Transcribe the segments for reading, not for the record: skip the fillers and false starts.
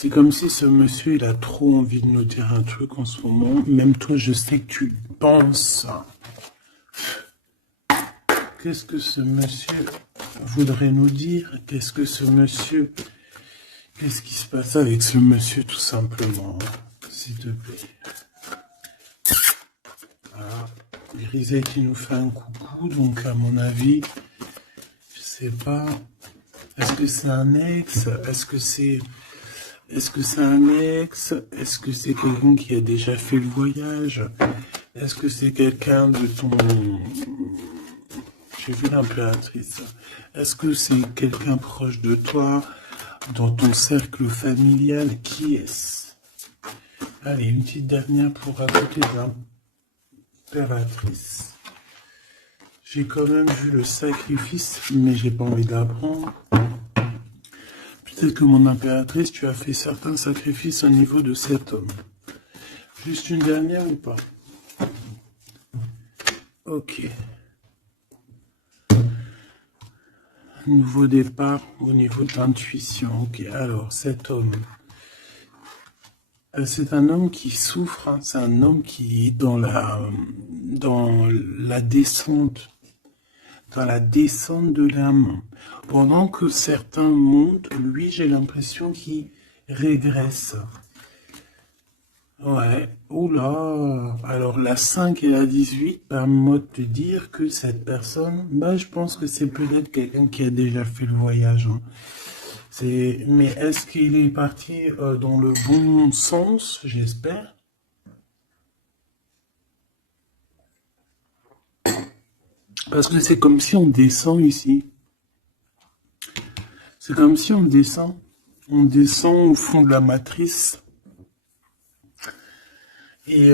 C'est comme si ce monsieur, il a trop envie de nous dire un truc en ce moment. Même toi, je sais que tu penses. Qu'est-ce que ce monsieur voudrait nous dire? Qu'est-ce que ce monsieur... Qu'est-ce qui se passe avec ce monsieur, tout simplement? S'il te plaît. Voilà. Grisé qui nous fait un coucou, donc à mon avis, je sais pas. Est-ce que c'est un ex? Est-ce que c'est un ex? Est-ce que c'est quelqu'un qui a déjà fait le voyage? Est-ce que c'est quelqu'un de ton... J'ai vu l'impératrice. Est-ce que c'est quelqu'un proche de toi, dans ton cercle familial? Qui est-ce? Allez, une petite dernière pour raconter l'impératrice. J'ai quand même vu le sacrifice, mais j'ai pas envie d'apprendre. Peut-être que mon impératrice, tu as fait certains sacrifices au niveau de cet homme. Juste une dernière ou pas? Ok. Nouveau départ au niveau de l'intuition. Ok, alors cet homme, c'est un homme qui souffre, hein. C'est un homme qui est dans la descente, de l'âme. Pendant que certains montent, lui, j'ai l'impression qu'il régresse. Ouais, oula. Alors la 5 et la 18 permettent de te dire que cette personne, je pense que c'est peut-être quelqu'un qui a déjà fait le voyage, hein. Mais est-ce qu'il est parti dans le bon sens, j'espère? Parce que c'est comme si on descend ici. C'est comme si on descend. On descend au fond de la matrice. Et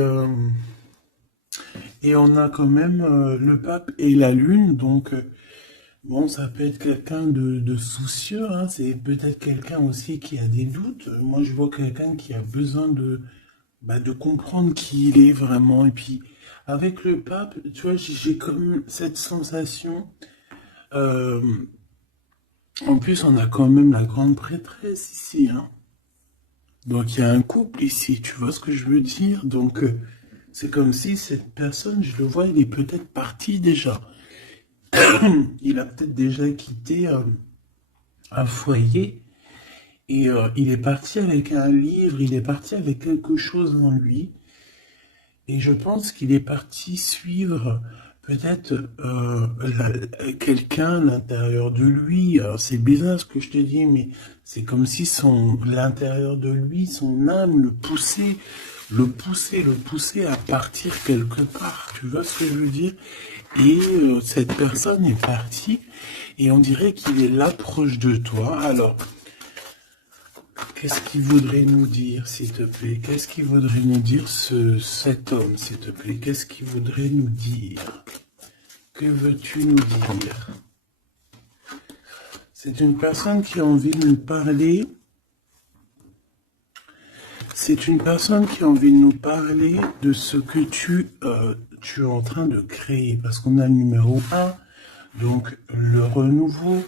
on a quand même le pape et la lune, donc bon, ça peut être quelqu'un de soucieux, hein. C'est peut-être quelqu'un aussi qui a des doutes. Moi, je vois quelqu'un qui a besoin de comprendre qui il est vraiment. Et puis, avec le pape, tu vois, j'ai comme cette sensation. euh, En plus, on a quand même la grande prêtresse ici, hein. Donc, il y a un couple ici, tu vois ce que je veux dire? Donc, c'est comme si cette personne, je le vois, il est peut-être parti déjà. Il a peut-être déjà quitté un foyer et il est parti avec un livre, il est parti avec quelque chose en lui. Et je pense qu'il est parti suivre peut-être quelqu'un à l'intérieur de lui. Alors c'est bizarre ce que je te dis, mais c'est comme si l'intérieur de lui, son âme le poussait à partir quelque part. Tu vois ce que je veux dire? Et cette personne est partie et on dirait qu'il est là proche de toi. Alors, qu'est-ce qu'il voudrait nous dire, s'il te plaît? Qu'est-ce qu'il voudrait nous dire, cet homme, s'il te plaît? Qu'est-ce qu'il voudrait nous dire? Que veux-tu nous dire? C'est une personne qui a envie de nous parler. C'est une personne qui a envie de nous parler de ce que tu es en train de créer. Parce qu'on a le numéro 1, donc le renouveau,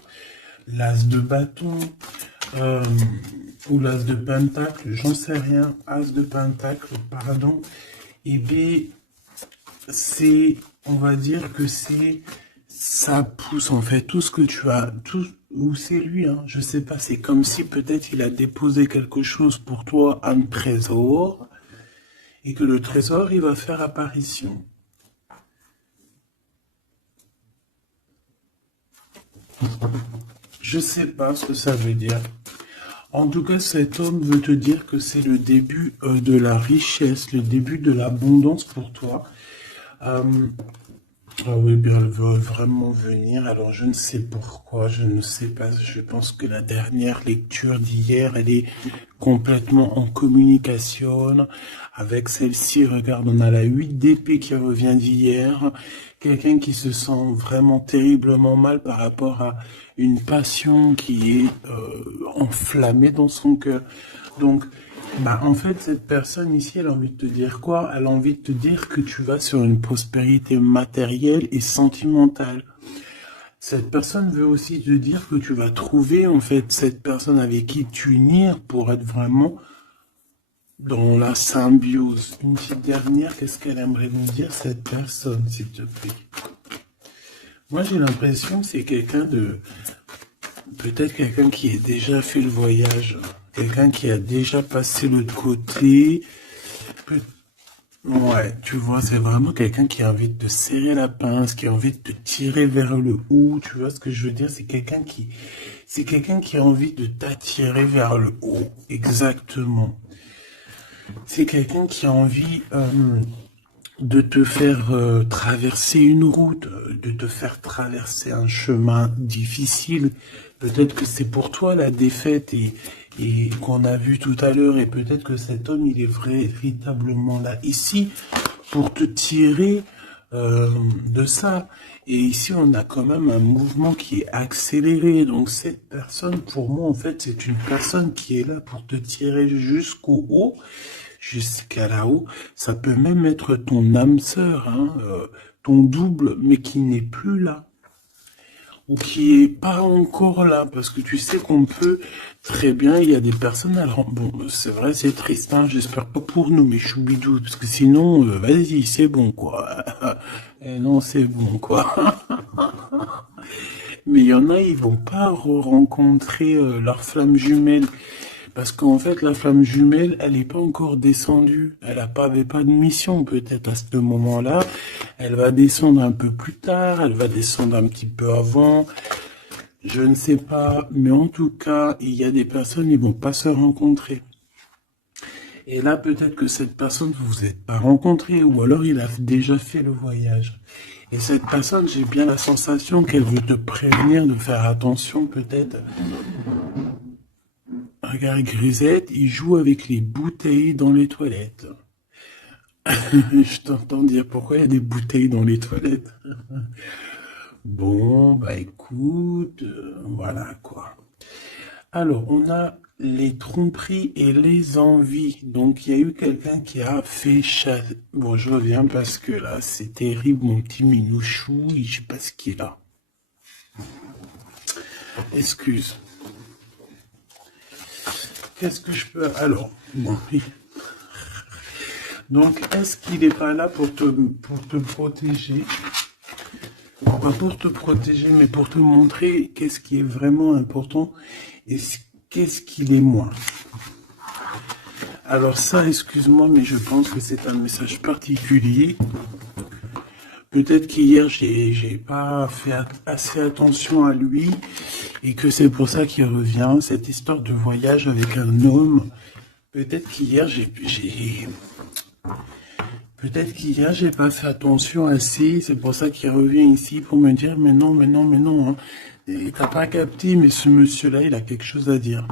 l'as de bâton, ou l'as de pentacle, j'en sais rien, as de pentacle, pardon, et B, on va dire que ça pousse en fait, tout ce que tu as, ou c'est lui, hein, je sais pas, c'est comme si peut-être il a déposé quelque chose pour toi, un trésor, et que le trésor, il va faire apparition. Je sais pas ce que ça veut dire. En tout cas, cet homme veut te dire que c'est le début de la richesse, le début de l'abondance pour toi. Ah oui, bien, elle veut vraiment venir. Alors, je ne sais pourquoi, je ne sais pas. Je pense que la dernière lecture d'hier, elle est complètement en communication avec celle-ci. Regarde, on a la 8 d'épée qui revient d'hier. Quelqu'un qui se sent vraiment terriblement mal par rapport à une passion qui est enflammée dans son cœur. Donc, en fait, cette personne ici, elle a envie de te dire quoi? Elle a envie de te dire que tu vas sur une prospérité matérielle et sentimentale. Cette personne veut aussi te dire que tu vas trouver en fait cette personne avec qui t'unir pour être vraiment dans la symbiose. Une petite dernière, qu'est-ce qu'elle aimerait nous dire cette personne, s'il te plaît? Moi j'ai l'impression que c'est quelqu'un de... Peut-être quelqu'un qui a déjà fait le voyage, quelqu'un qui a déjà passé l'autre côté. Peut- Ouais, tu vois, c'est vraiment quelqu'un qui a envie de te serrer la pince, qui a envie de te tirer vers le haut. Tu vois ce que je veux dire? C'est quelqu'un qui a envie de t'attirer vers le haut. Exactement. C'est quelqu'un qui a envie de te faire traverser une route, de te faire traverser un chemin difficile. Peut-être que c'est pour toi la défaite et qu'on a vu tout à l'heure, et peut-être que cet homme, il est véritablement là ici pour te tirer de ça. Et ici, on a quand même un mouvement qui est accéléré. Donc cette personne, pour moi, en fait, c'est une personne qui est là pour te tirer jusqu'au haut, jusqu'à là-haut. Ça peut même être ton âme sœur, hein, ton double, mais qui n'est plus là, ou qui est pas encore là, parce que tu sais qu'on peut très bien, il y a des personnes, alors bon, c'est vrai, c'est triste, hein, j'espère pas pour nous, mais choubidou, parce que sinon, vas-y, c'est bon, quoi. Et non, c'est bon, quoi. Mais il y en a, ils vont pas rencontrer leur flamme jumelle. Parce qu'en fait, la flamme jumelle, elle n'est pas encore descendue. Avait pas de mission, peut-être, à ce moment-là. Elle va descendre un peu plus tard, elle va descendre un petit peu avant. Je ne sais pas, mais en tout cas, il y a des personnes, ils vont pas se rencontrer. Et là, peut-être que cette personne, vous vous êtes pas rencontré, ou alors il a déjà fait le voyage. Et cette personne, j'ai bien la sensation qu'elle veut te prévenir de faire attention, peut-être. Regarde, Grisette, il joue avec les bouteilles dans les toilettes. Je t'entends dire pourquoi il y a des bouteilles dans les toilettes. Bon, bah écoute, voilà quoi. Alors, on a les tromperies et les envies. Donc, il y a eu quelqu'un qui a fait chasser. Bon, je reviens parce que là, c'est terrible, mon petit minouchou, je sais pas ce qu'il a. Excuse. Qu'est-ce que je peux... Alors, bon, oui. Donc, est-ce qu'il n'est pas là pour te protéger? Pas pour te protéger, mais pour te montrer qu'est-ce qui est vraiment important et qu'est-ce qu'il est moins. Alors ça, excuse-moi, mais je pense que c'est un message particulier. Peut-être qu'hier, j'ai pas fait assez attention à lui et que c'est pour ça qu'il revient, cette histoire de voyage avec un homme. Peut-être qu'hier, Peut-être qu'hier, j'ai pas fait attention assez, c'est pour ça qu'il revient ici pour me dire, mais non, mais non, mais non, hein. Et t'as pas capté, mais ce monsieur-là, il a quelque chose à dire.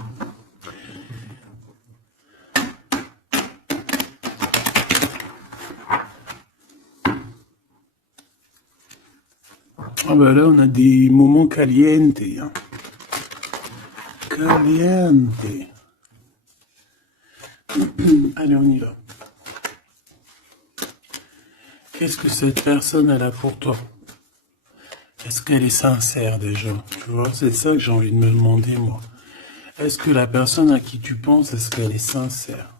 Ah bah là, on a des moments caliente, hein. Caliente. Allez, on y va. Qu'est-ce que cette personne elle a pour toi? Est-ce qu'elle est sincère déjà? Tu vois, c'est ça que j'ai envie de me demander, moi. Est-ce que la personne à qui tu penses, est-ce qu'elle est sincère?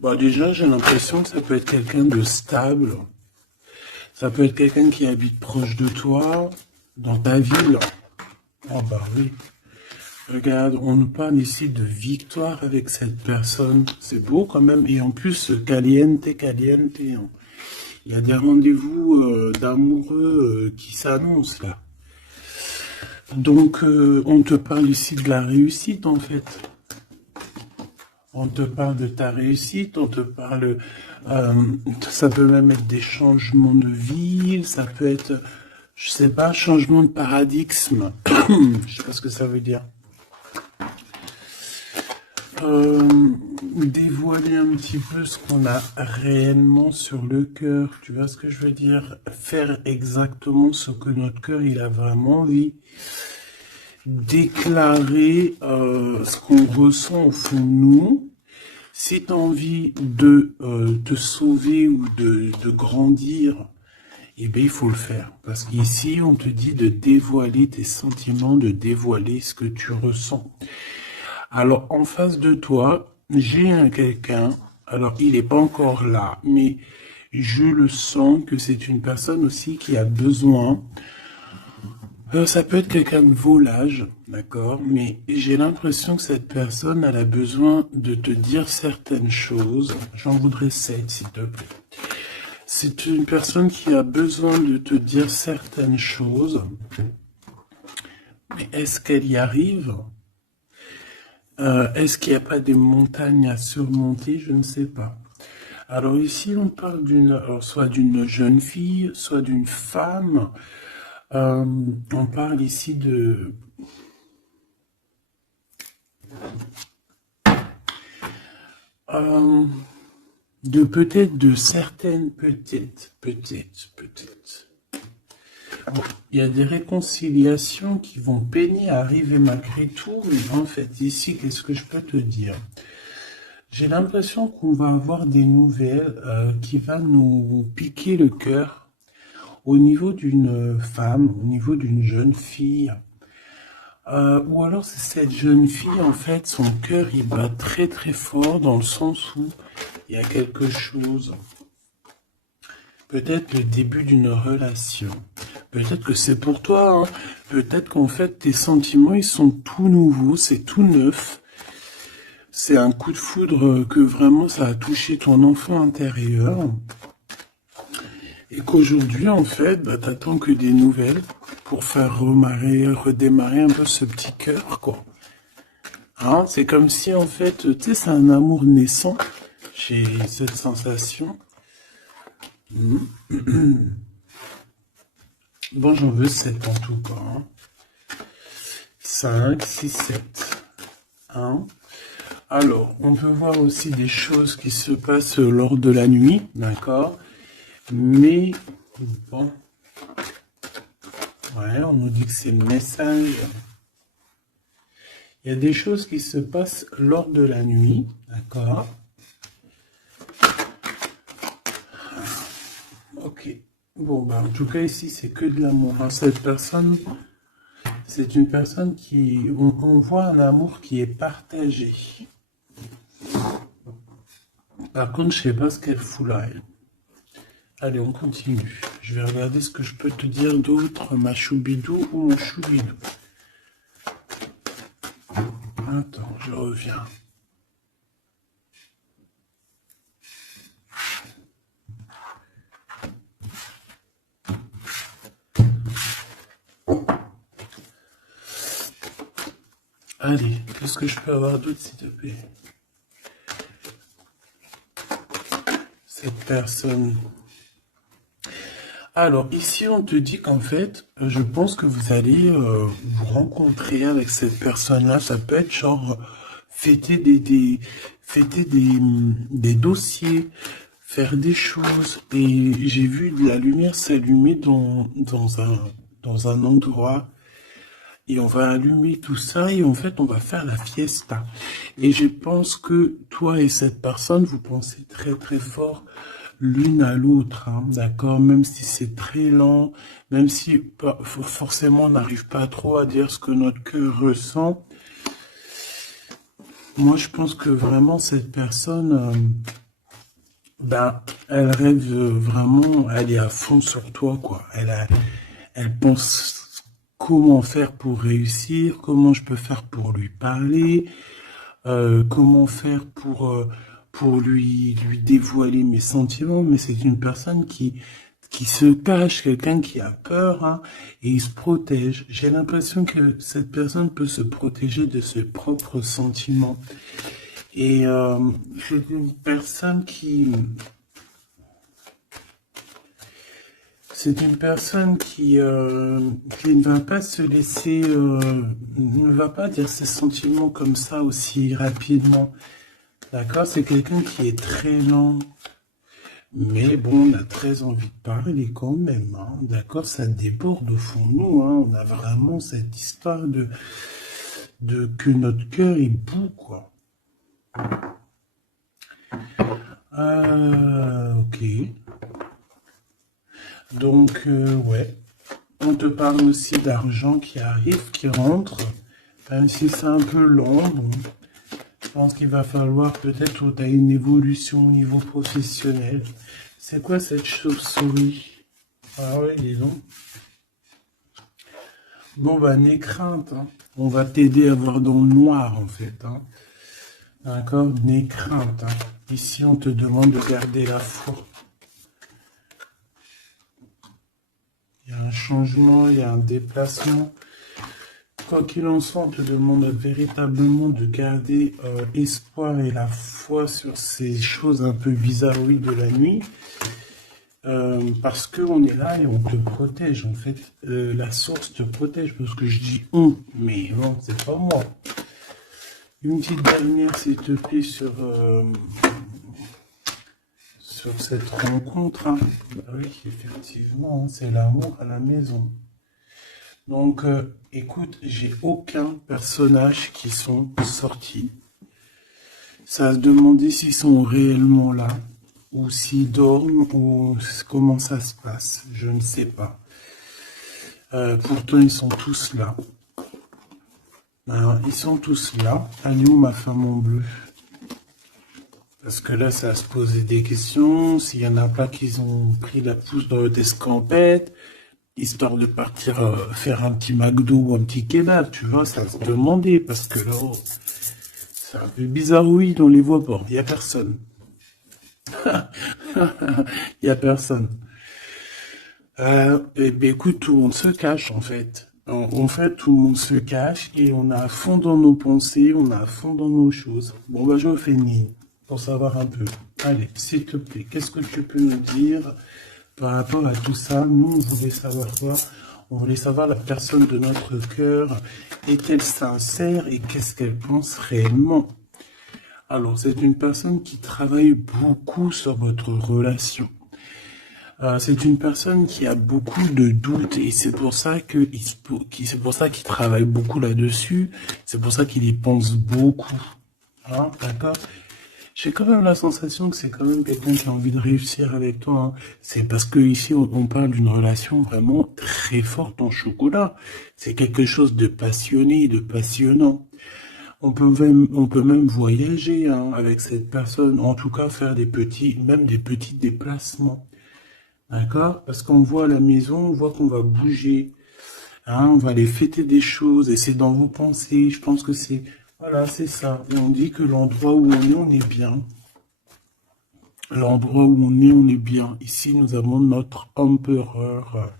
Bah déjà, j'ai l'impression que ça peut être quelqu'un de stable. Ça peut être quelqu'un qui habite proche de toi, dans ta ville. Ah bah oui. Regarde, on nous parle ici de victoire avec cette personne. C'est beau quand même. Et en plus, caliente, caliente. Hein. Il y a des rendez-vous d'amoureux qui s'annoncent là. Donc, on te parle ici de la réussite en fait. On te parle de ta réussite, on te parle... ça peut même être des changements de ville, ça peut être, je sais pas, changement de paradigme. Je sais pas ce que ça veut dire. Dévoiler un petit peu ce qu'on a réellement sur le cœur, tu vois ce que je veux dire? Faire exactement ce que notre cœur il a vraiment envie. Déclarer ce qu'on ressent au fond de nous, Si tu as envie de te sauver ou de grandir, eh bien, il faut le faire. Parce qu'ici, on te dit de dévoiler tes sentiments, de dévoiler ce que tu ressens. Alors, en face de toi, j'ai quelqu'un, alors il n'est pas encore là, mais je le sens que c'est une personne aussi qui a besoin. Ça peut être quelqu'un de volage, d'accord, mais j'ai l'impression que cette personne, elle a besoin de te dire certaines choses. J'en voudrais 7, s'il te plaît. C'est une personne qui a besoin de te dire certaines choses. Mais est-ce qu'elle y arrive? Est-ce qu'il n'y a pas des montagnes à surmonter? Je ne sais pas. Alors ici, on parle soit d'une jeune fille, soit d'une femme. On parle ici peut-être de certaines, peut-être. Bon, il y a des réconciliations qui vont peiner à arriver malgré tout, mais en fait, ici, qu'est-ce que je peux te dire? J'ai l'impression qu'on va avoir des nouvelles qui vont nous piquer le cœur au niveau d'une femme, au niveau d'une jeune fille. Ou alors c'est cette jeune fille, en fait, son cœur, il bat très très fort dans le sens où il y a quelque chose. Peut-être le début d'une relation. Peut-être que c'est pour toi. Hein. Peut-être qu'en fait, tes sentiments, ils sont tout nouveaux, c'est tout neuf. C'est un coup de foudre que vraiment ça a touché ton enfant intérieur. Et qu'aujourd'hui, en fait, bah, t'attends que des nouvelles pour faire redémarrer un peu ce petit cœur, quoi. Hein, c'est comme si, en fait, tu sais, c'est un amour naissant. J'ai cette sensation. Bon, j'en veux 7 en tout cas. Hein. 5, 6, 7. Hein. Alors, on peut voir aussi des choses qui se passent lors de la nuit, d'accord? Mais, bon. Ouais, on nous dit que c'est le message. Il y a des choses qui se passent lors de la nuit, d'accord? Ok. Bon, bah, en tout cas, ici, c'est que de l'amour. Hein. Cette personne, c'est une personne qui... On voit un amour qui est partagé. Par contre, je sais pas ce qu'elle fout là, elle. Allez, on continue. Je vais regarder ce que je peux te dire d'autre, ma choubidou ou mon choubidou. Attends, je reviens. Allez, qu'est-ce que je peux avoir d'autre, s'il te plaît? Cette personne. Alors, ici, on te dit qu'en fait, je pense que vous allez vous rencontrer avec cette personne-là. Ça peut être genre fêter fêter des dossiers, faire des choses. Et j'ai vu de la lumière s'allumer dans un endroit. Et on va allumer tout ça et en fait, on va faire la fiesta. Et je pense que toi et cette personne, vous pensez très très fort l'une à l'autre, hein, d'accord? Même si c'est très lent, même si pas, forcément on n'arrive pas trop à dire ce que notre cœur ressent. Moi, je pense que vraiment cette personne, ben, elle rêve vraiment, elle est à fond sur toi, quoi. Elle pense comment faire pour réussir, comment je peux faire pour lui parler, comment faire pour lui dévoiler mes sentiments, mais c'est une personne qui se cache, quelqu'un qui a peur, hein, et il se protège. J'ai l'impression que cette personne peut se protéger de ses propres sentiments. Et c'est une personne qui ne va pas se laisser, ne va pas dire ses sentiments comme ça aussi rapidement. D'accord? C'est quelqu'un qui est très lent. Mais bon, on a très envie de parler quand même. Hein. D'accord? Ça déborde au fond de nous. Hein. On a vraiment cette histoire de que notre cœur est bout, quoi. Ok. Donc, ouais. On te parle aussi d'argent qui arrive, qui rentre. Même si c'est un peu long, bon. Je pense qu'il va falloir peut-être que tu as une évolution au niveau professionnel. C'est quoi cette chauve-souris? Ah ouais, dis donc. Bon, bah, n'aie crainte, hein. On va t'aider à voir dans le noir, en fait, hein. D'accord? N'aie crainte, hein. Ici, on te demande de garder la foi. Il y a un changement, il y a un déplacement. Quoi qu'il en soit, on te demande véritablement de garder espoir et la foi sur ces choses un peu bizarroïdes de la nuit. Parce qu'on est là et on te protège. En fait, la source te protège. Parce que je dis on, mais non, c'est pas moi. Une petite dernière, s'il te plaît, sur cette rencontre. Hein. Bah oui, effectivement, hein, c'est l'amour à la maison. Donc, écoute, j'ai aucun personnage qui sont sortis. Ça a demandé s'ils sont réellement là, ou s'ils dorment, ou comment ça se passe. Je ne sais pas. Pourtant, ils sont tous là. Alors, ils sont tous là. Elle est où ma femme en bleu? Parce que là, ça va se poser des questions. S'il y en a pas qui ont pris la pousse dans le escampette, histoire de partir faire un petit McDo ou un petit kebab, tu vois, ça va se demander. Parce que là, oh, c'est un peu bizarre, oui, on les voit pas. Il n'y a personne. Il n'y a personne. Eh bien, écoute, tout le monde se cache, en fait. En fait, tout le monde se cache et on a à fond dans nos pensées, on a à fond dans nos choses. Bon, bah, je fais une pour savoir un peu. Allez, s'il te plaît, qu'est-ce que tu peux nous dire par rapport à tout ça? Nous, on voulait savoir quoi? On voulait savoir la personne de notre cœur. Est-elle sincère et qu'est-ce qu'elle pense réellement? Alors, c'est une personne qui travaille beaucoup sur votre relation. C'est une personne qui a beaucoup de doutes et c'est pour ça qu'il travaille beaucoup là-dessus. C'est pour ça qu'il y pense beaucoup. Hein, d'accord? J'ai quand même la sensation que c'est quand même quelqu'un qui a envie de réussir avec toi. Hein. C'est parce que ici on parle d'une relation vraiment très forte en chocolat. C'est quelque chose de passionné, de passionnant. On peut même voyager hein, avec cette personne. En tout cas, faire même des petits déplacements. D'accord? Parce qu'on voit à la maison, on voit qu'on va bouger. Hein, on va aller fêter des choses et c'est dans vos pensées. Je pense que c'est... Voilà, c'est ça. Et on dit que l'endroit où on est bien. L'endroit où on est bien. Ici, nous avons notre empereur.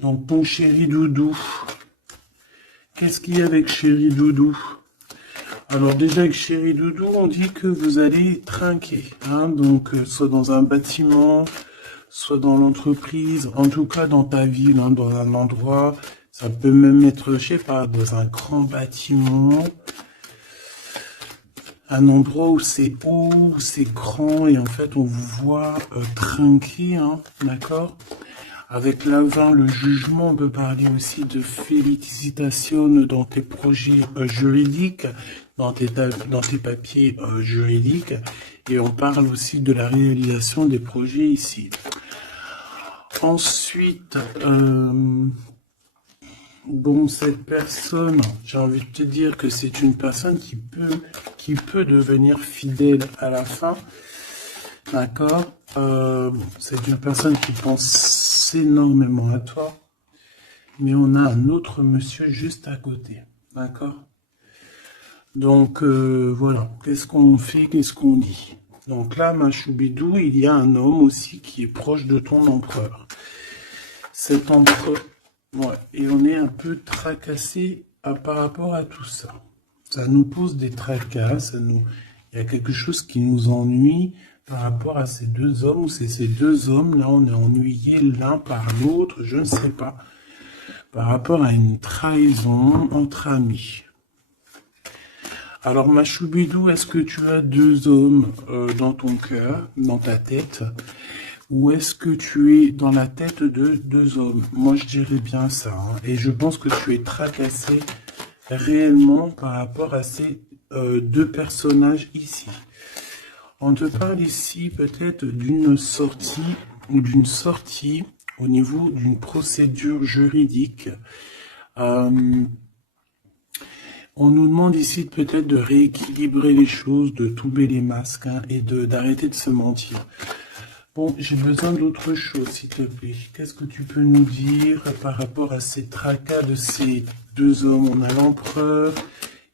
Donc, ton chéri doudou. Qu'est-ce qu'il y a avec chéri doudou? Alors déjà avec chéri doudou, on dit que vous allez trinquer. Hein, donc, soit dans un bâtiment, soit dans l'entreprise, en tout cas dans ta ville, hein, dans un endroit. Ça peut même être, je sais pas, dans un grand bâtiment. Un endroit où c'est haut, où c'est grand, et en fait on vous voit trinquer, hein, d'accord? Avec l'avant, le jugement, on peut parler aussi de félicitations dans tes projets juridiques, dans tes papiers juridiques, et on parle aussi de la réalisation des projets ici. Ensuite, bon, cette personne, j'ai envie de te dire que c'est une personne qui peut devenir fidèle à la fin. D'accord? C'est une personne qui pense énormément à toi. Mais on a un autre monsieur juste à côté. D'accord? Donc, voilà. Qu'est-ce qu'on fait? Qu'est-ce qu'on dit? Donc là, ma choubidou, il y a un homme aussi qui est proche de ton empereur. Cet empereur... Ouais, et on est un peu tracassé par rapport à tout ça. Ça nous pose des tracas, il y a quelque chose qui nous ennuie par rapport à ces deux hommes, ou c'est ces deux hommes, là on est ennuyés l'un par l'autre, je ne sais pas, par rapport à une trahison entre amis. Alors ma choubidou, est-ce que tu as deux hommes dans ton cœur, dans ta tête? Ou est-ce que tu es dans la tête de deux hommes? Moi, je dirais bien ça. Hein. Et je pense que tu es tracassé réellement par rapport à ces deux personnages ici. On te parle ici peut-être d'une sortie ou d'une sortie au niveau d'une procédure juridique. On nous demande ici peut-être de rééquilibrer les choses, de tomber les masques hein, et d'arrêter de se mentir. Bon, j'ai besoin d'autre chose, s'il te plaît. Qu'est-ce que tu peux nous dire par rapport à ces tracas de ces deux hommes? On a l'empereur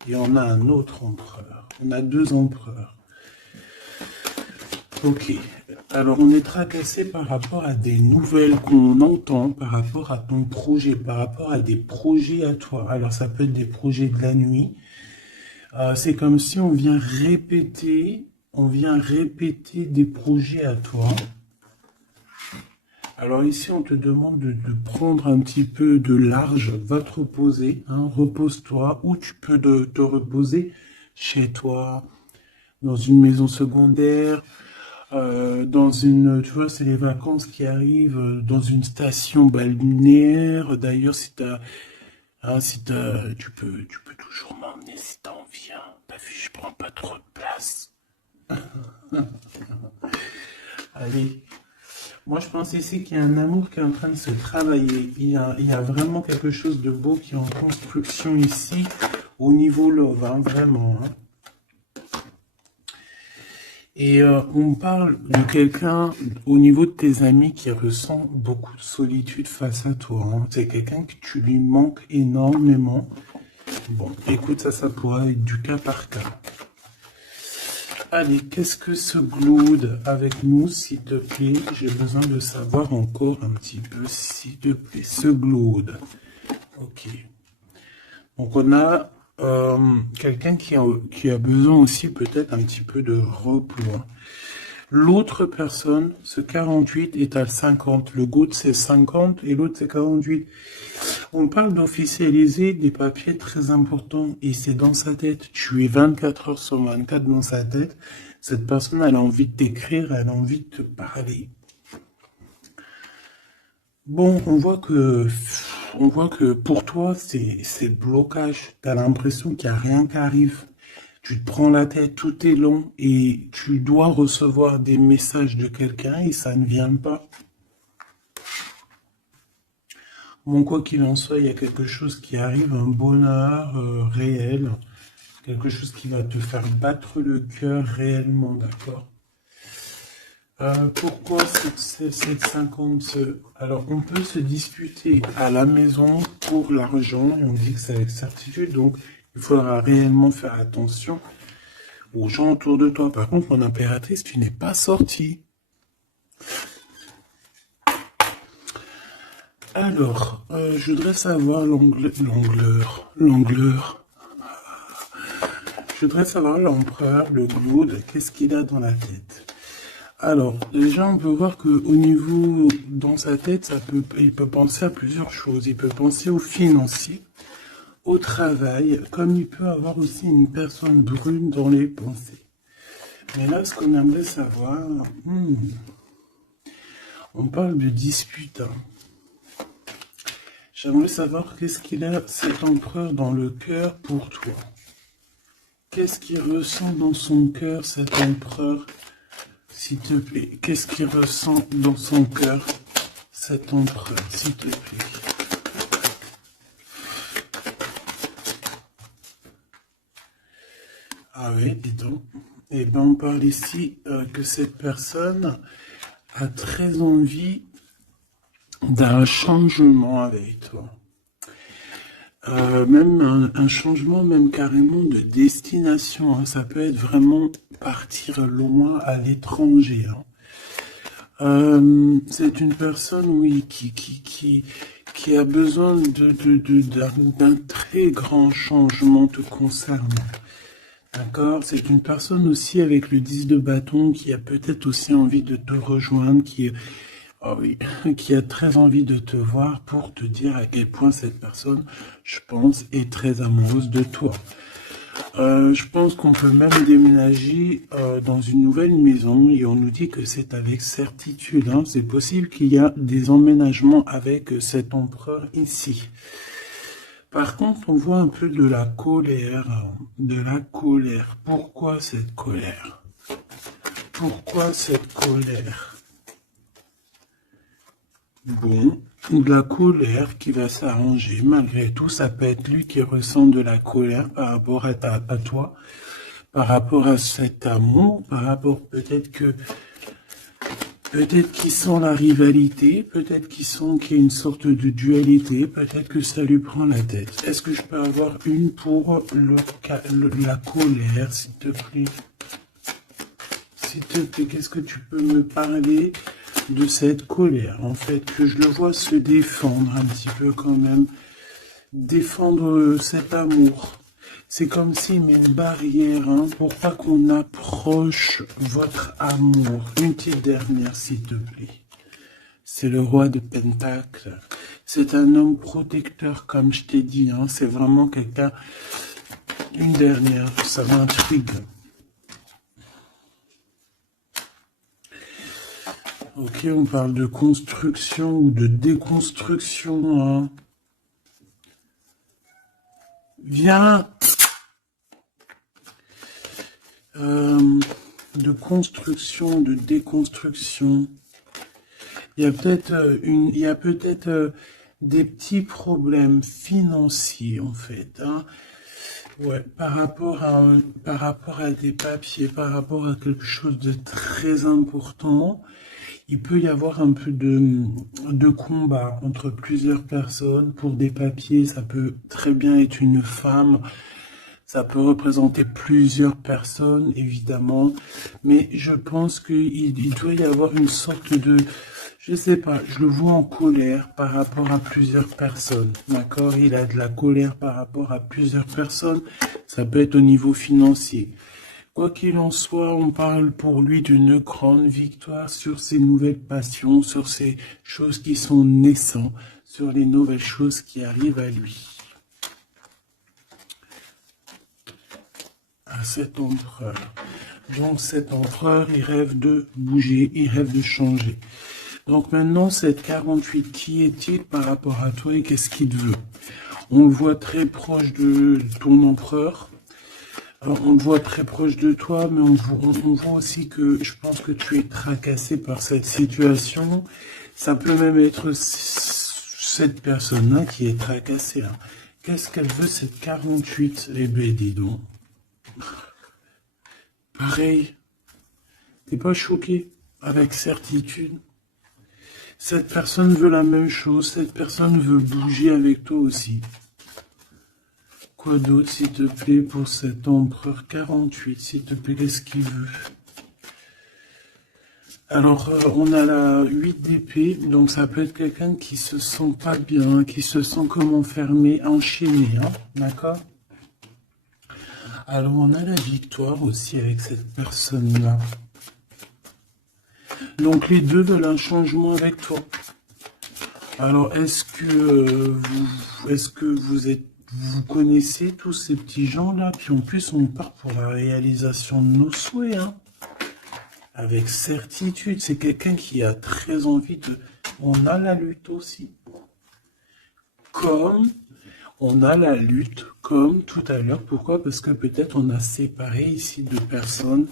et on a un autre empereur. On a deux empereurs. Ok. Alors, on est tracassé par rapport à des nouvelles qu'on entend, par rapport à ton projet, par rapport à des projets à toi. Alors, ça peut être des projets de la nuit. C'est comme si on vient répéter des projets à toi. Alors ici, on te demande de prendre un petit peu de large, va te reposer, hein, repose-toi, ou tu peux te reposer chez toi, dans une maison secondaire, dans une, tu vois, c'est les vacances qui arrivent, dans une station balnéaire. D'ailleurs, tu peux toujours m'emmener si t'as envie, hein. T'as vu, je prends pas trop de place. Allez. Moi, je pense ici qu'il y a un amour qui est en train de se travailler. Il y a vraiment quelque chose de beau qui est en construction ici, au niveau love, hein, vraiment. Hein. Et on parle de quelqu'un au niveau de tes amis qui ressent beaucoup de solitude face à toi. Hein. C'est quelqu'un que tu lui manques énormément. Bon, écoute, ça pourra être du cas par cas. Allez, qu'est-ce que ce Glaude avec nous, s'il te plaît? J'ai besoin de savoir encore un petit peu, s'il te plaît. Ce Glaude. Ok. Donc, on a quelqu'un qui a besoin aussi peut-être un petit peu de repos. L'autre personne, ce 48 est à 50. Le Glaude, c'est 50 et l'autre, c'est 48. On parle d'officialiser des papiers très importants et c'est dans sa tête. Tu es 24 heures sur 24 dans sa tête. Cette personne, elle a envie de t'écrire, elle a envie de te parler. Bon, on voit que pour toi, c'est blocage. Tu as l'impression qu'il n'y a rien qui arrive. Tu te prends la tête, tout est long et tu dois recevoir des messages de quelqu'un et ça ne vient pas. Bon, quoi qu'il en soit, il y a quelque chose qui arrive, un bonheur réel, quelque chose qui va te faire battre le cœur réellement, d'accord? Pourquoi cette 50? Alors, on peut se disputer à la maison pour l'argent, et on dit que c'est avec certitude, donc il faudra réellement faire attention aux gens autour de toi. Par contre, mon impératrice, tu n'es pas sortie. Alors, je voudrais savoir l'angleur. Je voudrais savoir l'empereur, le Glaude, qu'est-ce qu'il a dans la tête. Alors, déjà, on peut voir que au niveau, dans sa tête, il peut penser à plusieurs choses. Il peut penser au financier, au travail, comme il peut avoir aussi une personne brune dans les pensées. Mais là, ce qu'on aimerait savoir, on parle de dispute, hein. J'aimerais savoir qu'est-ce qu'il a, cet empereur, dans le cœur pour toi. Qu'est-ce qu'il ressent dans son cœur, cet empereur, s'il te plaît? Qu'est-ce qu'il ressent dans son cœur, cet empereur, s'il te plaît? Ah oui, dis donc. Eh bien, on parle ici que cette personne a très envie d'un changement avec toi. Même un changement, même carrément de destination. Hein. Ça peut être vraiment partir loin à l'étranger. Hein. C'est une personne, oui, qui a besoin d'un très grand changement te concernant. D'accord? C'est une personne aussi avec le 10 de bâton qui a peut-être aussi envie de te rejoindre, oh oui, qui a très envie de te voir pour te dire à quel point cette personne, je pense, est très amoureuse de toi. Je pense qu'on peut même déménager dans une nouvelle maison et on nous dit que c'est avec certitude. Hein. C'est possible qu'il y a des emménagements avec cet empereur ici. Par contre, on voit un peu de la colère. De la colère. Pourquoi cette colère? pourquoi cette colère? Bon, de la colère qui va s'arranger. Malgré tout, ça peut être lui qui ressent de la colère par rapport à toi, par rapport à cet amour, par rapport peut-être qu'ils sent la rivalité, peut-être qu'ils sent qu'il y a une sorte de dualité, peut-être que ça lui prend la tête. Est-ce que je peux avoir une pour la colère, s'il te plaît? S'il te plaît, qu'est-ce que tu peux me parler de cette colère? En fait, que je le vois se défendre un petit peu quand même, défendre cet amour. C'est comme s'il met une barrière pour pas qu'on approche votre amour. Une petite dernière, s'il te plaît. C'est le roi de Pentacle. C'est un homme protecteur, comme je t'ai dit. C'est vraiment quelqu'un... Une dernière, ça m'intrigue. Ok, on parle de construction ou de déconstruction. Viens... de construction, de déconstruction. Il y a peut-être des petits problèmes financiers en fait. Ouais, par rapport à des papiers, par rapport à quelque chose de très important, il peut y avoir un peu de combat entre plusieurs personnes pour des papiers. Ça peut très bien être une femme. Ça peut représenter plusieurs personnes, évidemment, mais je pense qu'il doit y avoir une sorte de, je sais pas, je le vois en colère par rapport à plusieurs personnes, d'accord? Il a de la colère par rapport à plusieurs personnes, ça peut être au niveau financier. Quoi qu'il en soit, on parle pour lui d'une grande victoire sur ses nouvelles passions, sur ces choses qui sont naissantes, sur les nouvelles choses qui arrivent à lui. À cet empereur. Donc cet empereur, il rêve de bouger, il rêve de changer. Donc maintenant, cette 48, qui est-il par rapport à toi et qu'est-ce qu'il veut? On le voit très proche de ton empereur. On le voit très proche de toi, mais on voit aussi que je pense que tu es tracassé par cette situation. Ça peut même être cette personne-là qui est tracassée. Qu'est-ce qu'elle veut, cette 48? Eh ben, dis donc. Pareil, t'es pas choqué avec certitude. Cette personne veut la même chose, cette personne veut bouger avec toi aussi. Quoi d'autre, s'il te plaît, pour cet empereur 48, s'il te plaît, qu'est-ce qu'il veut? Alors, on a la 8 d'épée, donc ça peut être quelqu'un qui se sent pas bien, qui se sent comme enfermé, enchaîné, d'accord? Alors, on a la victoire aussi avec cette personne-là. Donc, les deux veulent un changement avec toi. Alors, est-ce que vous connaissez tous ces petits gens-là? Puis en plus, on part pour la réalisation de nos souhaits, avec certitude. C'est quelqu'un qui a très envie de... On a la lutte aussi. On a la lutte comme tout à l'heure. Pourquoi? Parce que peut-être on a séparé ici deux personnes.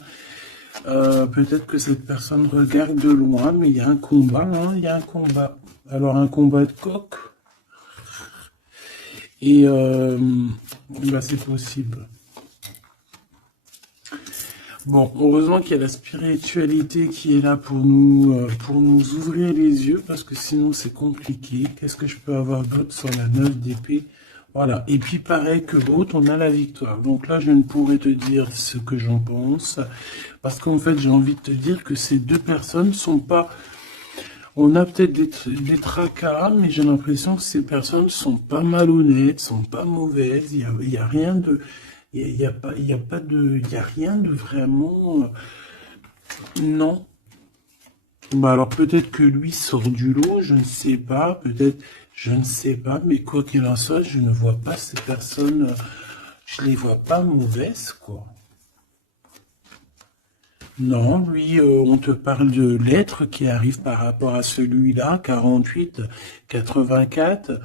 Peut-être que cette personne regarde de loin, mais il y a un combat, il y a un combat. Alors un combat de coq. Et c'est possible. Bon, heureusement qu'il y a la spiritualité qui est là pour nous ouvrir les yeux, parce que sinon c'est compliqué. Qu'est-ce que je peux avoir d'autre sur la 9 d'épée? Voilà, et puis pareil que l'autre, on a la victoire. Donc là, je ne pourrais te dire ce que j'en pense, parce qu'en fait, j'ai envie de te dire que ces deux personnes sont pas... On a peut-être des tracas, mais j'ai l'impression que ces personnes sont pas malhonnêtes, sont pas mauvaises, il y a rien de... Il y a rien de vraiment... Non. Bah alors peut-être que lui sort du lot, je ne sais pas, peut-être, je ne sais pas, mais quoi qu'il en soit, je ne vois pas ces personnes, je les vois pas mauvaises, quoi. Non, lui, on te parle de lettres qui arrivent par rapport à celui-là, 48, 84,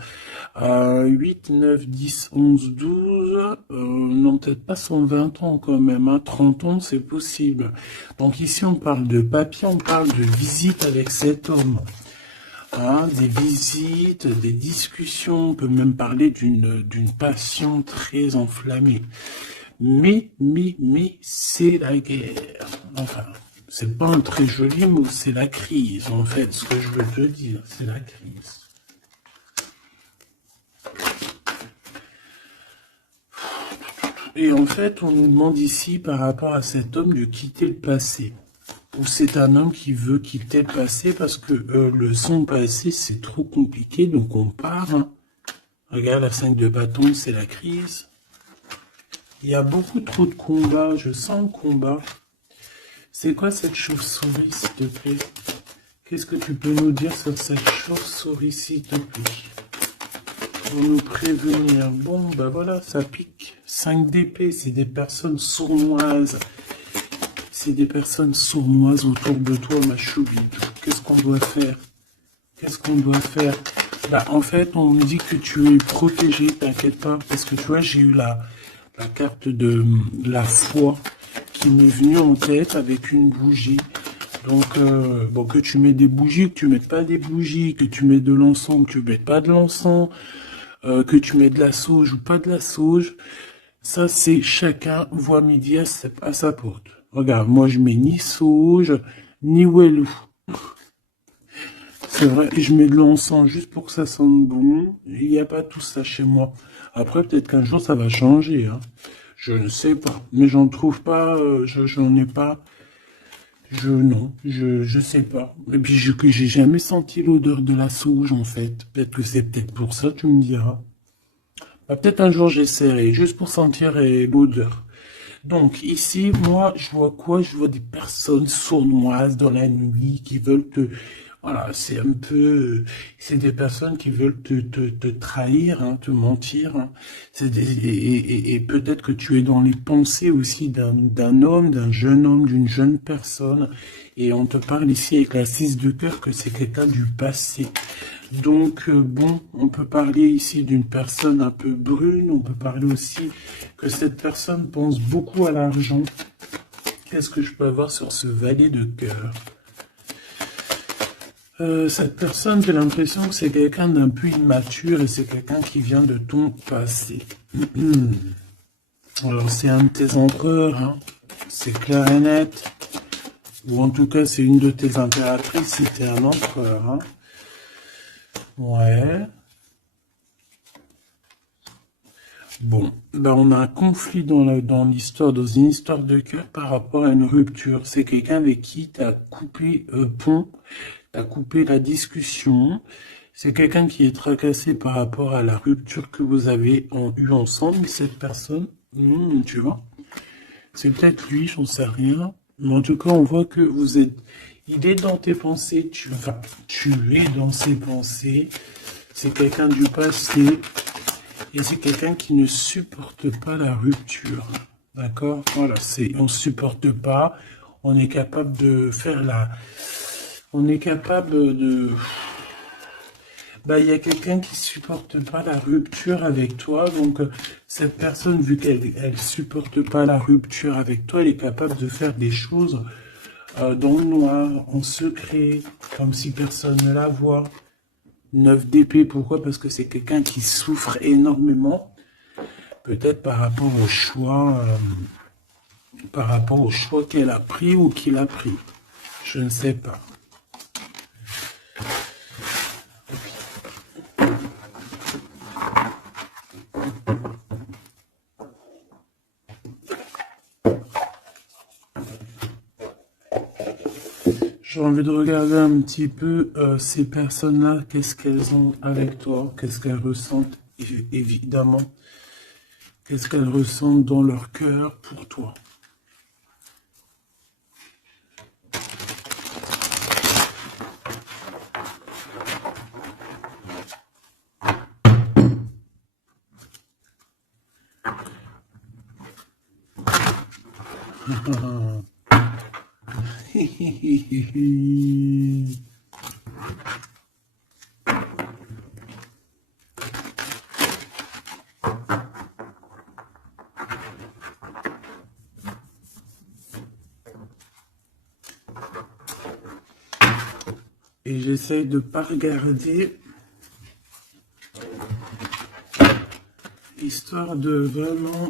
8, 9, 10, 11, 12, non, peut-être pas son 20 ans quand même, hein, 30 ans, c'est possible. Donc ici, on parle de papier, on parle de visite avec cet homme. Hein, des visites, des discussions, on peut même parler d'une passion très enflammée. Mais, c'est la guerre. Enfin, c'est pas un très joli mot, c'est la crise, en fait, ce que je veux te dire, c'est la crise. Et en fait, on nous demande ici, par rapport à cet homme, de quitter le passé. Ou c'est un homme qui veut quitter le passé parce que son passé, c'est trop compliqué, donc on part. Hein. Regarde, la 5 de bâton, c'est la crise. Il y a beaucoup trop de combats, je sens le combat. C'est quoi cette chauve-souris, s'il te plaît? Qu'est-ce que tu peux nous dire sur cette chauve-souris, s'il te plaît? Pour nous prévenir. Bon, bah voilà, ça pique. 5 d'épée, c'est des personnes sournoises. C'est des personnes sournoises autour de toi, ma choubide. Qu'est-ce qu'on doit faire? Qu'est-ce qu'on doit faire? Bah, en fait, on me dit que tu es protégé, t'inquiète pas, parce que tu vois, j'ai eu la carte de la foi qui m'est venue en tête avec une bougie. Donc, bon, que tu mets des bougies, que tu mettes pas des bougies, que tu mets de l'encens, que tu mettes pas de l'encens, que tu mets de la sauge ou pas de la sauge, ça c'est chacun voit midi à sa porte. Regarde, moi je mets ni sauge, ni wellou. C'est vrai, et je mets de l'encens juste pour que ça sente bon. Il n'y a pas tout ça chez moi. Après, peut-être qu'un jour ça va changer. Hein. Je ne sais pas. Mais j'en trouve pas, j'en ai pas. Non, je sais pas. Et puis, j'ai jamais senti l'odeur de la sauge, en fait. Peut-être que c'est peut-être pour ça, tu me diras. Bah, peut-être un jour j'essaierai, juste pour sentir l'odeur. Donc, ici, moi, je vois quoi? Je vois des personnes sournoises dans la nuit qui veulent te... Voilà, c'est un peu... C'est des personnes qui veulent te trahir, hein, te mentir. Hein. Et peut-être que tu es dans les pensées aussi d'un homme, d'un jeune homme, d'une jeune personne. Et on te parle ici avec la 6 de cœur que c'est quelqu'un du passé. Donc, bon, on peut parler ici d'une personne un peu brune, on peut parler aussi que cette personne pense beaucoup à l'argent. Qu'est-ce que je peux avoir sur ce valet de cœur? Cette personne, j'ai l'impression que c'est quelqu'un d'un peu immature et c'est quelqu'un qui vient de ton passé. Alors, c'est un de tes empereurs, hein. C'est clair et net. Ou en tout cas, c'est une de tes impératrices si t'es un empereur, hein. Ouais. Bon, ben on a un conflit dans l'histoire, dans une histoire de cœur par rapport à une rupture. C'est quelqu'un avec qui tu as coupé pont, tu as coupé la discussion. C'est quelqu'un qui est tracassé par rapport à la rupture que vous avez eue ensemble, cette personne. Tu vois, c'est peut-être lui, j'en sais rien. Mais en tout cas, on voit que vous êtes... Il est dans tes pensées, tu es dans ses pensées. C'est quelqu'un du passé. Et c'est quelqu'un qui ne supporte pas la rupture. D'accord? Voilà, on supporte pas. On est capable de faire on est capable de... Bah, il y a quelqu'un qui supporte pas la rupture avec toi. Donc, cette personne, vu qu'elle supporte pas la rupture avec toi, elle est capable de faire des choses dans le noir, en secret, comme si personne ne la voit. 9 d'épée, pourquoi? Parce que c'est quelqu'un qui souffre énormément, peut-être par rapport au choix qu'elle a pris ou qu'il a pris. Je ne sais pas. J'ai envie de regarder un petit peu ces personnes-là, qu'est-ce qu'elles ont avec toi, qu'est-ce qu'elles ressentent, évidemment, qu'est-ce qu'elles ressentent dans leur cœur pour toi. Et j'essaye de pas regarder, histoire de vraiment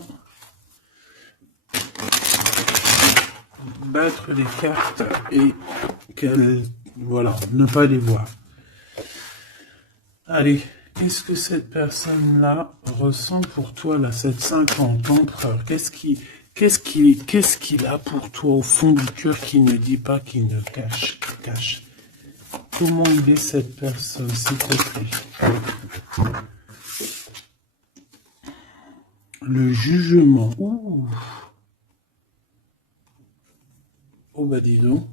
battre les cartes et qu'elles, voilà, ne pas les voir. Allez, qu'est-ce que cette personne-là ressent pour toi, là, cette 50 empereur? Qu'est-ce qu'il a pour toi au fond du cœur qui ne dit pas, qui ne cache? Comment il est cette personne, s'il te plaît? Le jugement. Ouh. Oh bah dis donc.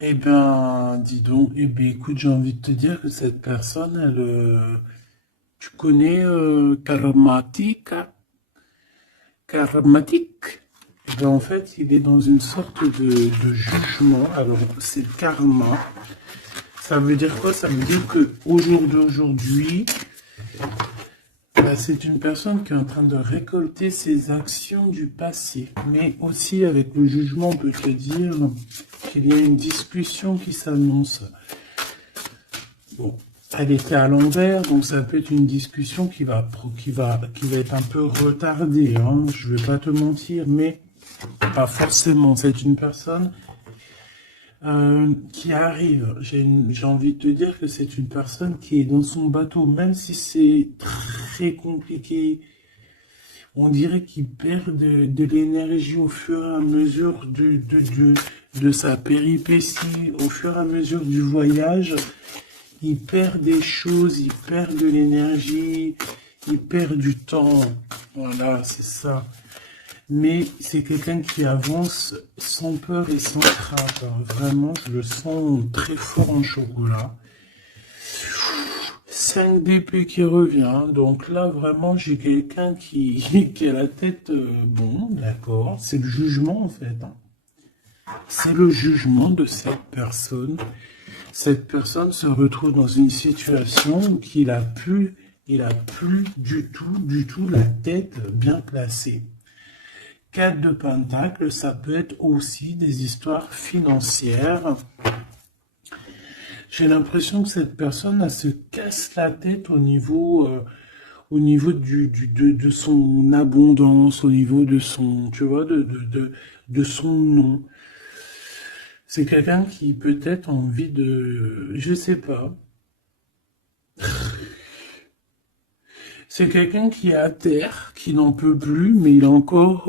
Eh ben, dis donc. Eh ben, écoute, j'ai envie de te dire que cette personne, elle, tu connais Karmatique? Karmatique. Eh ben, en fait, il est dans une sorte de jugement. Alors, c'est le karma. Ça veut dire quoi? Ça veut dire que au jour d'aujourd'hui, c'est une personne qui est en train de récolter ses actions du passé. Mais aussi, avec le jugement, on peut te dire qu'il y a une discussion qui s'annonce. Bon, elle était à l'envers, donc ça peut être une discussion qui va être un peu retardée. Hein. Je ne vais pas te mentir, mais pas forcément. C'est une personne qui arrive. J'ai envie de te dire que c'est une personne qui est dans son bateau, même si c'est très compliqué. On dirait qu'il perd de l'énergie au fur et à mesure de sa péripétie, au fur et à mesure du voyage. Il perd des choses, il perd de l'énergie, il perd du temps. Voilà, c'est ça. Mais c'est quelqu'un qui avance sans peur et sans crainte. Vraiment, je le sens très fort en chocolat. 5 d'épée qui revient. Donc là, vraiment, j'ai quelqu'un qui a la tête... bon, d'accord. C'est le jugement, en fait. Hein. C'est le jugement de cette personne. Cette personne se retrouve dans une situation où il a plus du tout la tête bien placée. 4 de Pentacle, ça peut être aussi des histoires financières. J'ai l'impression que cette personne, elle se casse la tête au niveau de son abondance, au niveau de son, tu vois, de son nom. C'est quelqu'un qui peut-être a envie de, je sais pas. C'est quelqu'un qui est à terre, qui n'en peut plus, mais il est encore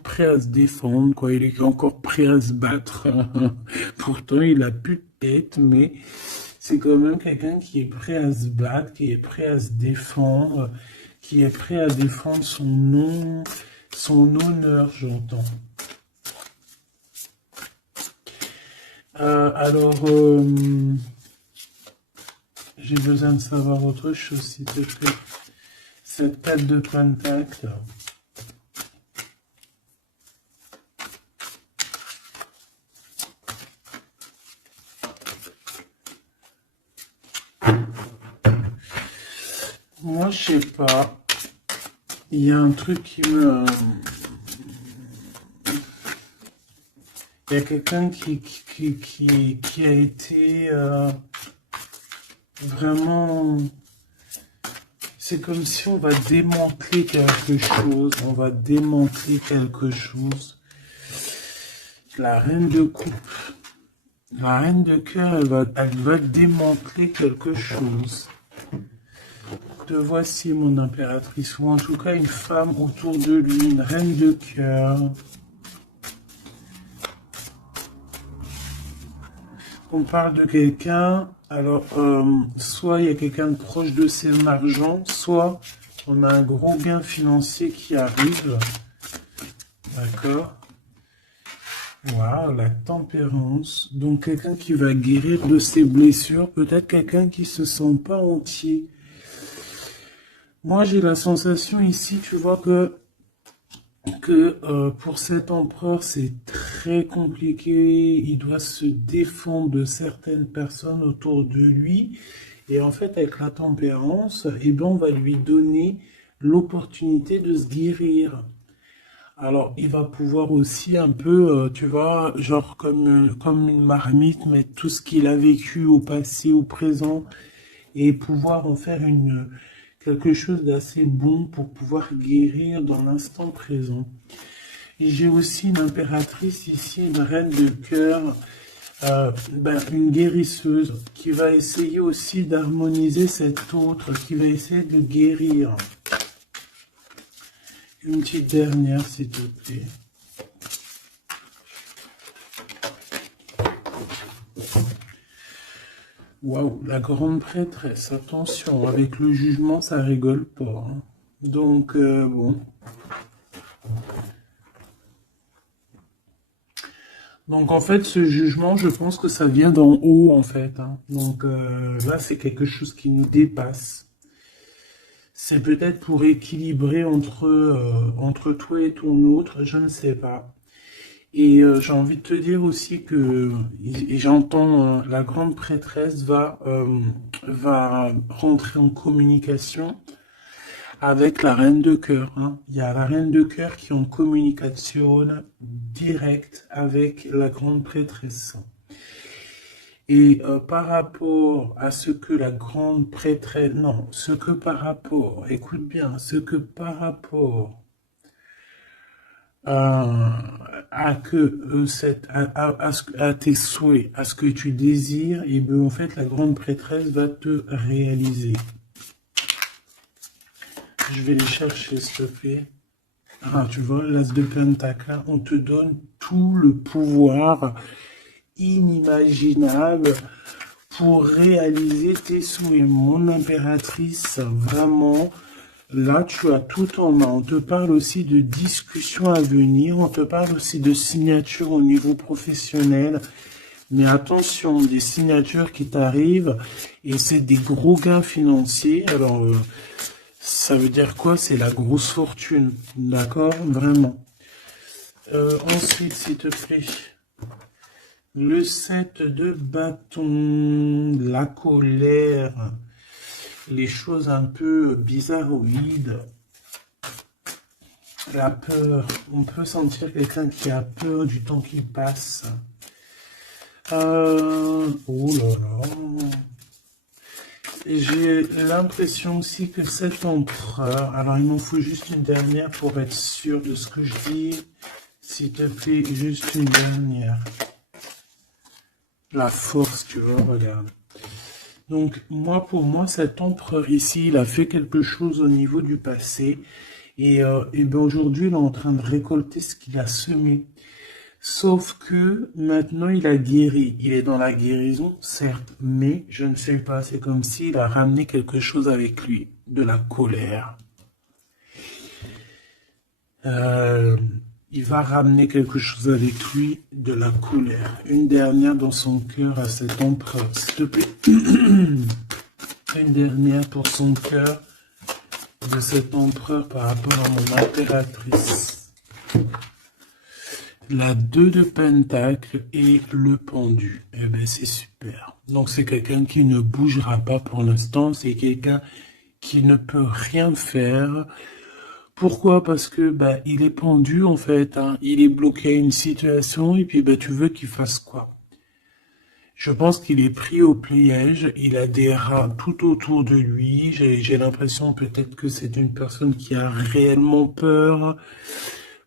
prêt à se défendre, quoi. Il est encore prêt à se battre. Pourtant, il a plus de tête, mais c'est quand même quelqu'un qui est prêt à se battre, qui est prêt à se défendre, qui est prêt à défendre son nom, son honneur, j'entends. Alors, j'ai besoin de savoir autre chose, s'il te plaît. Cette 4 de Pentacle. Moi, je sais pas. Il y a un truc qui me... Il y a quelqu'un qui a été vraiment... C'est comme si on va démanteler quelque chose. On va démanteler quelque chose. La reine de coupe. La reine de cœur, elle va démanteler quelque chose. Te voici, mon impératrice. Ou en tout cas, une femme autour de lui. Une reine de cœur. On parle de quelqu'un, alors soit il y a quelqu'un de proche de son argent, soit on a un gros gain financier qui arrive. D'accord. Waouh, la tempérance. Donc quelqu'un qui va guérir de ses blessures, peut-être quelqu'un qui se sent pas entier. Moi j'ai la sensation ici, tu vois que que pour cet empereur, c'est très compliqué. Il doit se défendre de certaines personnes autour de lui. Et en fait, avec la tempérance, eh ben, on va lui donner l'opportunité de se guérir. Alors, il va pouvoir aussi un peu, tu vois, genre comme une marmite, mettre tout ce qu'il a vécu au passé, au présent, et pouvoir en faire quelque chose d'assez bon pour pouvoir guérir dans l'instant présent. Et j'ai aussi une impératrice ici, une reine de cœur, une guérisseuse, qui va essayer aussi d'harmoniser cet autre, qui va essayer de guérir. Une petite dernière, s'il te plaît. Waouh, la grande prêtresse, attention, avec le jugement, ça rigole pas, hein. Donc, bon. Donc, en fait, ce jugement, je pense que ça vient d'en haut, en fait, hein. Donc, là, c'est quelque chose qui nous dépasse. C'est peut-être pour équilibrer entre toi et ton autre, je ne sais pas. Et j'ai envie de te dire aussi que, et j'entends, la grande prêtresse va rentrer en communication avec la reine de cœur, hein. Il y a la reine de cœur qui est en communication directe avec la grande prêtresse. Et par rapport à ce que la grande prêtresse, non, ce que par rapport, écoute bien, ce que par rapport à que à tes souhaits, à ce que tu désires, et bien en fait la grande prêtresse va te réaliser. Je vais les chercher, s'il te plaît. Ah, tu vois, l'as de pentacle, on te donne tout le pouvoir inimaginable pour réaliser tes souhaits. Mon impératrice, vraiment, là, tu as tout en main. On te parle aussi de discussions à venir, on te parle aussi de signatures au niveau professionnel. Mais attention, des signatures qui t'arrivent, et c'est des gros gains financiers. Alors, ça veut dire quoi? C'est la grosse fortune, d'accord? Vraiment. Ensuite, s'il te plaît, le 7 de bâton, la colère, les choses un peu bizarroïdes, la peur. On peut sentir quelqu'un qui a peur du temps qui passe. Oh là là. J'ai l'impression aussi que cet empereur, alors il m'en faut juste une dernière pour être sûr de ce que je dis. S'il te plaît, juste une dernière. La force, tu vois, regarde. Donc, pour moi, cet empereur ici, il a fait quelque chose au niveau du passé. Et ben aujourd'hui, il est en train de récolter ce qu'il a semé. Sauf que maintenant, il a guéri. Il est dans la guérison, certes, mais je ne sais pas. C'est comme s'il a ramené quelque chose avec lui, de la colère. Il va ramener quelque chose avec lui, de la colère. Une dernière dans son cœur à cet empereur, s'il te plaît. Une dernière pour son cœur de cet empereur par rapport à mon impératrice. La 2 de pentacle et le pendu. Eh ben c'est super. Donc c'est quelqu'un qui ne bougera pas pour l'instant. C'est quelqu'un qui ne peut rien faire. Pourquoi? Parce que il est pendu en fait, hein. Il est bloqué à une situation et puis tu veux qu'il fasse quoi? Je pense qu'il est pris au piège. Il a des rats tout autour de lui. J'ai l'impression peut-être que c'est une personne qui a réellement peur.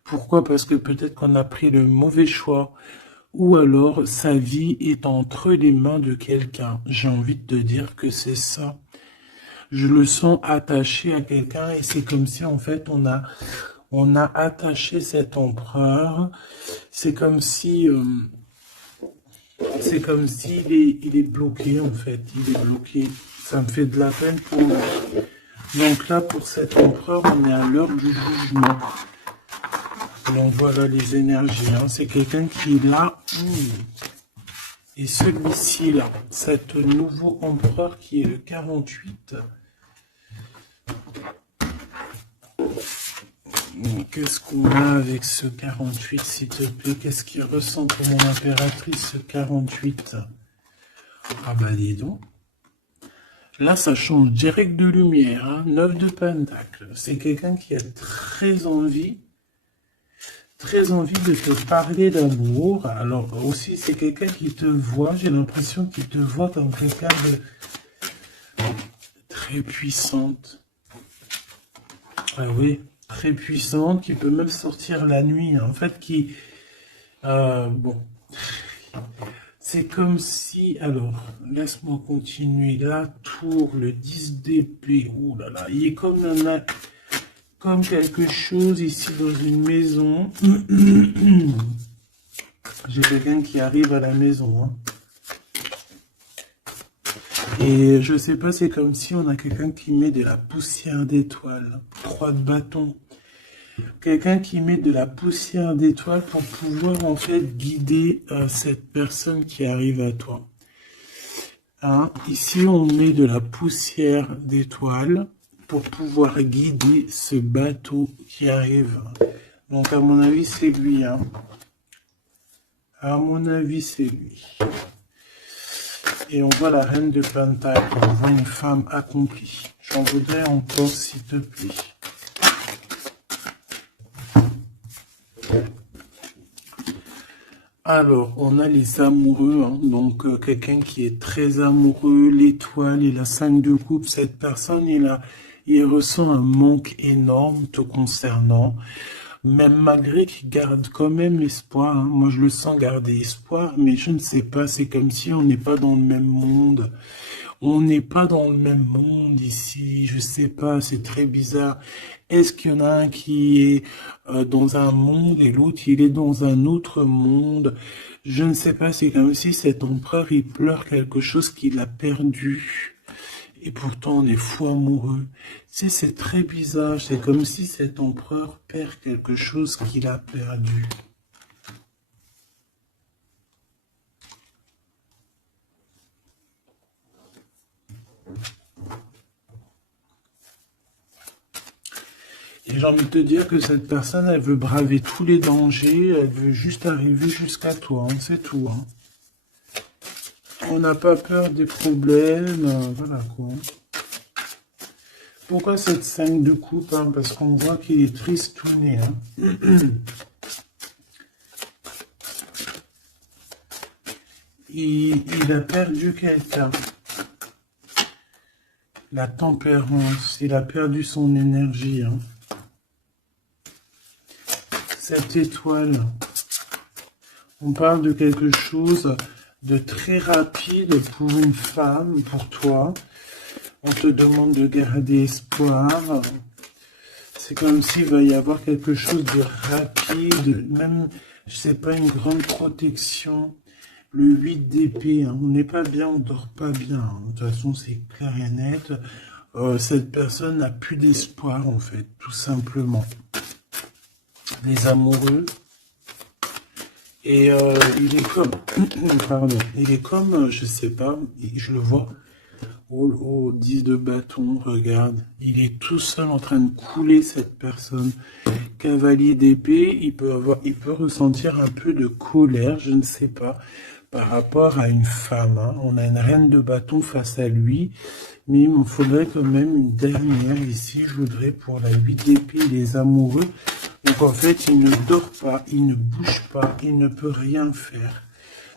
Pourquoi? Parce que peut-être qu'on a pris le mauvais choix. Ou alors sa vie est entre les mains de quelqu'un. J'ai envie de te dire que c'est ça. Je le sens attaché à quelqu'un et c'est comme si en fait on a attaché cet empereur. C'est comme si il est bloqué en fait. Il est bloqué. Ça me fait de la peine pour lui. Donc là pour cet empereur on est à l'heure du jugement. Donc voilà les énergies, hein. C'est quelqu'un qui est là. Et celui-ci là, cet nouveau empereur qui est le 48. Qu'est-ce qu'on a avec ce 48, s'il te plaît? Qu'est-ce qu'il ressent pour mon impératrice, ce 48? Ah bah dis donc. Là, ça change direct de lumière, hein. 9 de Pentacle. C'est quelqu'un qui a très envie de te parler d'amour. Alors aussi, c'est quelqu'un qui te voit, j'ai l'impression qu'il te voit comme quelqu'un de très puissante. Ah oui, très puissante, qui peut même sortir la nuit, en fait, qui... bon, c'est comme si... Alors, laisse-moi continuer. La tour, le 10 d'épée, ouh là là, il est comme quelque chose ici dans une maison. J'ai quelqu'un qui arrive à la maison, hein. Et je sais pas, c'est comme si on a quelqu'un qui met de la poussière d'étoiles. 3 de bâton. Quelqu'un qui met de la poussière d'étoiles pour pouvoir en fait guider cette personne qui arrive à toi. Hein? Ici, on met de la poussière d'étoiles pour pouvoir guider ce bateau qui arrive. Donc, à mon avis, c'est lui. Hein? À mon avis, c'est lui. Et on voit la reine de Pentacle, on voit une femme accomplie. J'en voudrais encore, s'il te plaît. Alors, on a les amoureux, hein. Donc quelqu'un qui est très amoureux, l'étoile et la 5 de coupe. Cette personne, il ressent un manque énorme te concernant. Même malgré qu'il garde quand même espoir, hein. Moi je le sens garder espoir, mais je ne sais pas, c'est comme si on n'est pas dans le même monde. On n'est pas dans le même monde ici, je sais pas, c'est très bizarre. Est-ce qu'il y en a un qui est dans un monde et l'autre il est dans un autre monde? Je ne sais pas, c'est comme si cet empereur il pleure quelque chose qu'il a perdu. Et pourtant, on est fou amoureux. C'est très bizarre. C'est comme si cet empereur perd quelque chose qu'il a perdu. Et j'ai envie de te dire que cette personne, elle veut braver tous les dangers. Elle veut juste arriver jusqu'à toi. Hein, c'est tout. Hein. On n'a pas peur des problèmes. Voilà quoi. Pourquoi cette 5 de coupe, hein? Parce qu'on voit qu'il est tristouné. Hein. Il a perdu quelqu'un. La tempérance, il a perdu son énergie. Hein. Cette étoile, on parle de quelque chose de très rapide pour une femme, pour toi. On te demande de garder espoir. C'est comme s'il va y avoir quelque chose de rapide, même, je sais pas, une grande protection. Le 8 d'épée, hein. On n'est pas bien, on dort pas bien. Hein. De toute façon, c'est clair et net. Cette personne n'a plus d'espoir, en fait, tout simplement. Les amoureux. Et il est comme, pardon, il est comme, je sais pas, je le vois. Oh, 10 de bâton, regarde, il est tout seul en train de couler cette personne. Cavalier d'épée, il peut ressentir un peu de colère, je ne sais pas, par rapport à une femme. Hein. On a une reine de bâton face à lui, mais il me faudrait quand même une dernière ici, je voudrais pour la 8 d'épée, les amoureux. Donc en fait, il ne dort pas, il ne bouge pas, il ne peut rien faire.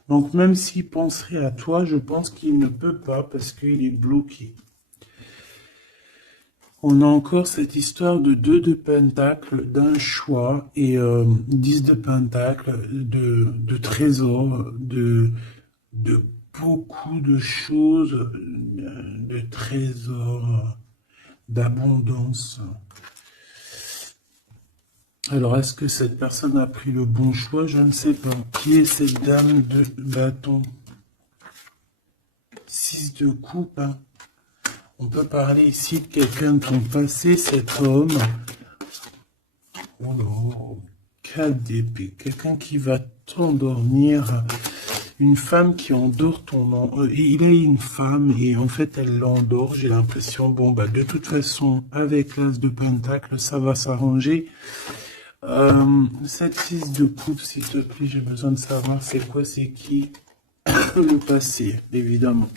Donc même s'il penserait à toi, je pense qu'il ne peut pas parce qu'il est bloqué. On a encore cette histoire de 2 de pentacle, d'un choix, et 10 de pentacle, de trésors, de beaucoup de choses, de trésors, d'abondance. Alors, est-ce que cette personne a pris le bon choix? Je ne sais pas. Qui est cette dame de bâton? 6 de coupe. Hein. On peut parler ici de quelqu'un de ton passé, cet homme. Oh non, 4 d'épée. Quelqu'un qui va t'endormir. une femme qui endort il a une femme et en fait elle l'endort. J'ai l'impression, bon bah de toute façon avec l'as de pentacle ça va s'arranger. Cette 6 de coupe, s'il te plaît, j'ai besoin de savoir c'est quoi, c'est qui, le passé, évidemment.